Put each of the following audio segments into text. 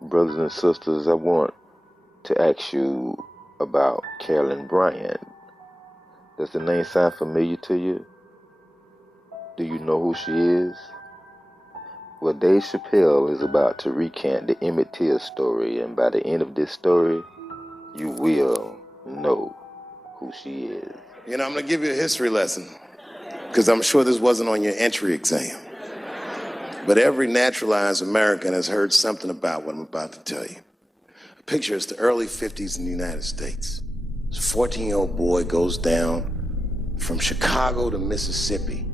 Brothers and sisters, I want to ask you about Carolyn Bryant. Does the name sound familiar to you? Do you know who she is? Well, Dave Chappelle is about to recant the Emmitt story, and by the end of this story, you will know who she is. You know, I'm going to give you a history lesson, because I'm sure this wasn't on your entry exam. But every naturalized American has heard something about what I'm about to tell you. Picture it's the early 50s in the United States. This 14-year-old boy goes down from Chicago to Mississippi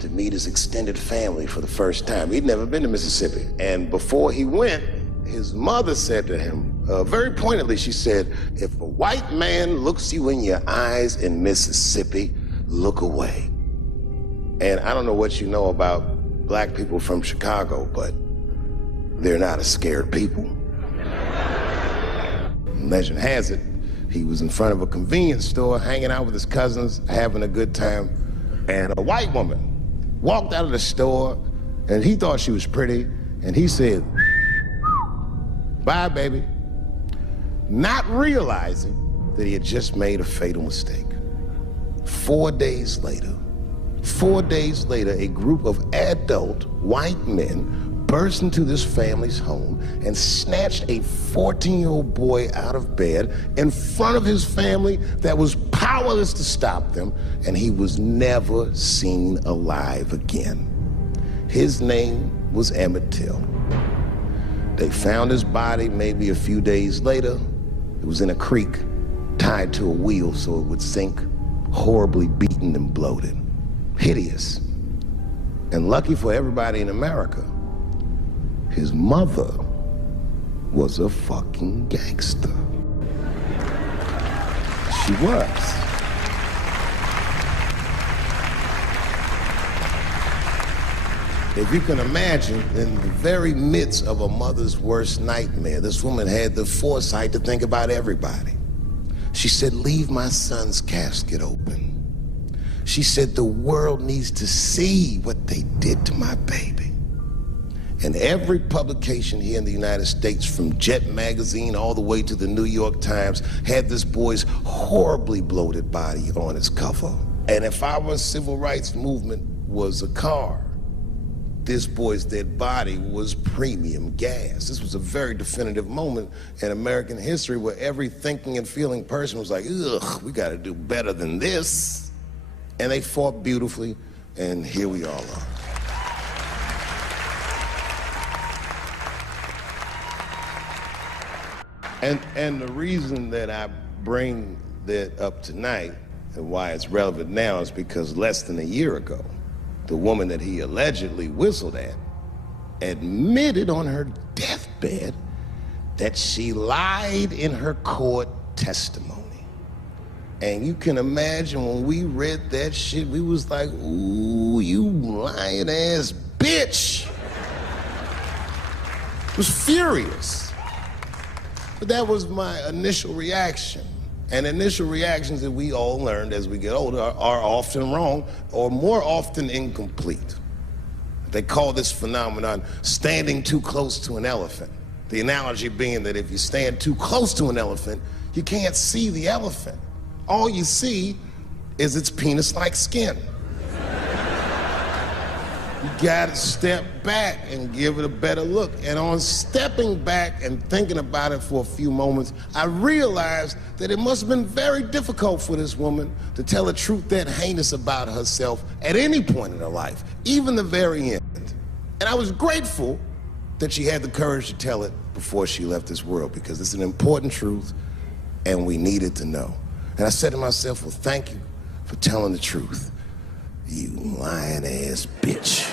to meet his extended family for the first time. He'd never been to Mississippi. And before he went, his mother said to him, very pointedly, she said, "If a white man looks you in your eyes in Mississippi, look away." And I don't know what you know about black people from Chicago, but they're not a scared people. Legend has it, he was in front of a convenience store hanging out with his cousins, having a good time, and a white woman walked out of the store, and he thought she was pretty, and he said, "Bye, baby," not realizing that he had just made a fatal mistake. 4 days later, a group of adult white men burst into this family's home and snatched a 14-year-old boy out of bed in front of his family that was powerless to stop them, and he was never seen alive again. His name was Emmitt. They found his body maybe a few days later. It was in a creek, tied to a wheel so it would sink, horribly beaten and bloated. Hideous. And lucky for everybody in America, his mother was a fucking gangster. She was. If you can imagine, in the very midst of a mother's worst nightmare, this woman had the foresight to think about everybody. She said, "Leave my son's casket open." She said, "The world needs to see what they did to my baby." And every publication here in the United States, from Jet magazine all the way to the New York Times, had this boy's horribly bloated body on its cover. And if our civil rights movement was a car, this boy's dead body was premium gas. This was a very definitive moment in American history where every thinking and feeling person was like, ugh, we gotta do better than this. And they fought beautifully, and here we all are. And the reason that I bring that up tonight and why it's relevant now is because less than a year ago, the woman that he allegedly whistled at admitted on her deathbed that she lied in her court testimony. And you can imagine when we read that shit, we was like, ooh, you lying ass bitch. I was furious. But that was my initial reaction. And initial reactions that we all learned as we get older are often wrong or more often incomplete. They call this phenomenon standing too close to an elephant. The analogy being that if you stand too close to an elephant, you can't see the elephant. All you see is its penis-like skin. You gotta step back and give it a better look. And on stepping back and thinking about it for a few moments, I realized that it must have been very difficult for this woman to tell a truth that heinous about herself at any point in her life, even the very end. And I was grateful that she had the courage to tell it before she left this world, because it's an important truth and we needed to know. And I said to myself, well, thank you for telling the truth, you lying ass bitch.